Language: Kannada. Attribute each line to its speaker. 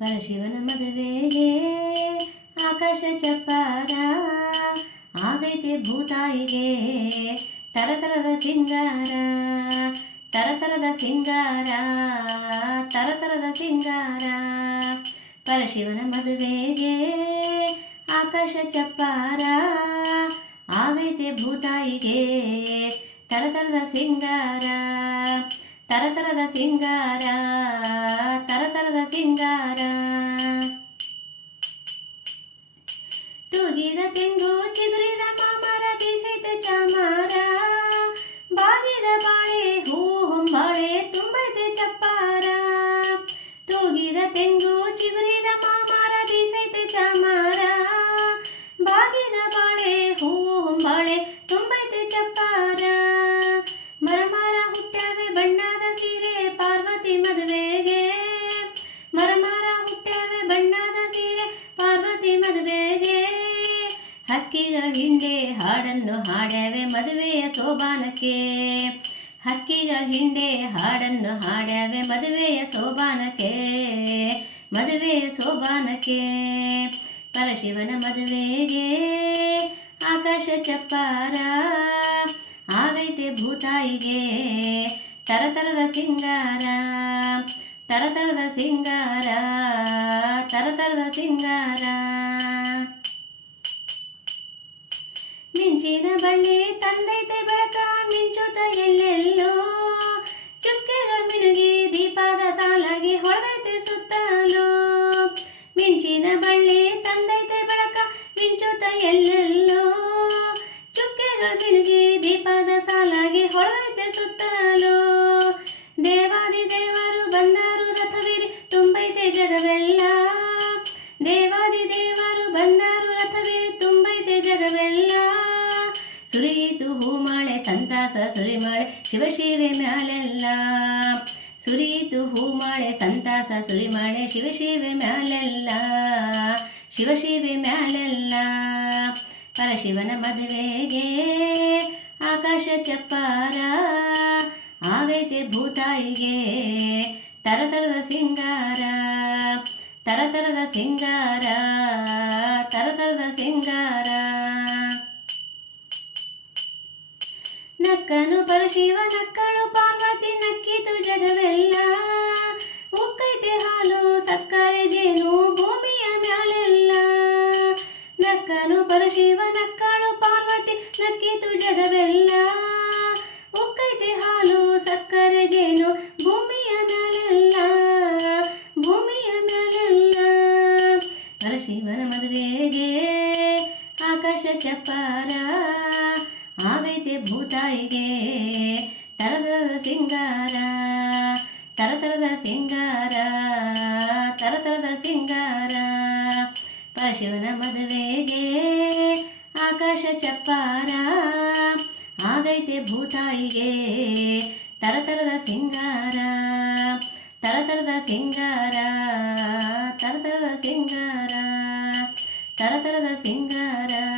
Speaker 1: ಪರಶಿವನ ಮದುವೆಗೆ ಆಕಾಶ ಚಪ್ಪಾರ ಆಗೈತೆ ಭೂತಾಯಿಗೆ ತರತರದ ಸಿಂಗಾರ ತರತರದ ಸಿಂಗಾರ ತರತರದ ಸಿಂಗಾರ ಪರಶಿವನ ಮದುವೆಗೆ ಆಕಾಶ ಚಪ್ಪಾರ ಆಗೈತೆ ಭೂತಾಯಿಗೆ ತರತರದ ಸಿಂಗಾರ ತರತರದ ಸಿಂಗಾರ ತರತರದ ಸಿಂಗಾರ ತೂಗಿದ ತೆಂಗು ಚಿಗುರಿದ ಹಿಂದೆ ಹಾಡನ್ನು ಹಾಡ್ಯಾವೆ ಮದುವೆಯ ಸೋಬಾನಕ್ಕೆ. ಹಕ್ಕಿಗಳ ಹಿಂದೆ ಹಾಡನ್ನು ಹಾಡ್ಯಾವೆ ಮದುವೆಯ ಸೋಬಾನಕ್ಕೆ. ಮದುವೆಯ ಸೋಬಾನಕ್ಕೆ. ಪರಶಿವನ ಮದುವೆಗೆ ಆಕಾಶ ಚಪ್ಪಾರ, ಆಗೈತೆ ಭೂತಾಯಿಗೆ. ತರತರದ ಸಿಂಗಾರ ತರತರದ ಸಿಂಗಾರ ತರತರದ ಸಿಂಗಾರ. ಬಳ್ಳಿ ತಂದೈತೆ ಬೆಳಕ ಮಿಂಚುತ ಎಲ್ಲೆಲ್ಲೋ. ಚುಕ್ಕೆಗಳು ಮಿನುಗಿ ದೀಪದ ಸಾಲಾಗಿ ಹೊಳೆದೈತೆ ಸುತ್ತಲೋ. ಮಿಂಚಿನ ಬಳ್ಳಿ ತಂದೈತೆ ಬೆಳಕ ಮಿಂಚುತ ಎಲ್ಲೆಲ್ಲೋ. ಸಂತಾಸ ಶಿವ ಶಿವೆ ಮ್ಯಾಲೆಲ್ಲ. ಸುರಿಯಿತು ಹೂಮಾಳೆ ಸಂತಾಸ ಸುರಿಮಾಳೆ ಶಿವಶಿವೆ ಮ್ಯಾಲೆಲ್ಲ. ಶಿವಶಿವೆ ಮ್ಯಾಲೆಲ್ಲ. ಪರಶಿವನ ಮದುವೆಗೆ ಆಕಾಶ ಚಪ್ಪಾರ. ಆಗೈತೆ ಭೂತಾಯಿಗೆ ತರತರದ ಸಿಂಗಾರ. ತರತರದ ಸಿಂಗಾರ. ತರತರದ ಸಿಂಗಾರ. ನಕ್ಕನು ಪರಶಿವ ನಕ್ಕಳು ಪಾರ್ವತಿ ನಕ್ಕಿತು ಜಗವೆಲ್ಲ. ಉಕ್ಕೈತೆ ಹಾಲು, ಸಕ್ಕರೆ, ಜೇನು, ಭೂಮಿಯ ಮ್ಯಾಲೆಲ್ಲ. ನಕ್ಕನು ಪರಶಿವ ನಕ್ಕಳು ಪಾರ್ವತಿ ನಕ್ಕಿತು ಜಗವೆಲ್ಲ. ಉಕ್ಕೈತೆ ಹಾಲು, ಸಕ್ಕರೆ, ಜೇನು, ಭೂಮಿಯ ಮ್ಯಾಲೆಲ್ಲ. ಭೂಮಿಯ ಮ್ಯಾಲೆಲ್ಲ. ಪರಶಿವನ ಮದುವೆಗೆ ಆಕಾಶ ಚಪ್ಪಾರ ಆಗೈತೆ ಭೂತಾಯಿಗೆ. ತರತರದ ಸಿಂಗಾರ ತರತರದ ಸಿಂಗಾರ ತರತರದ ಸಿಂಗಾರ. ಪರಶಿವನ ಮದುವೆಗೆ ಆಕಾಶ ಚಪ್ಪಾರ. ಆಗೈತೆ ಭೂತಾಯಿಗೆ ತರತರದ ಸಿಂಗಾರ ತರತರದ ಸಿಂಗಾರ ತರತರದ ಸಿಂಗಾರ ತರತರದ ಸಿಂಗಾರ.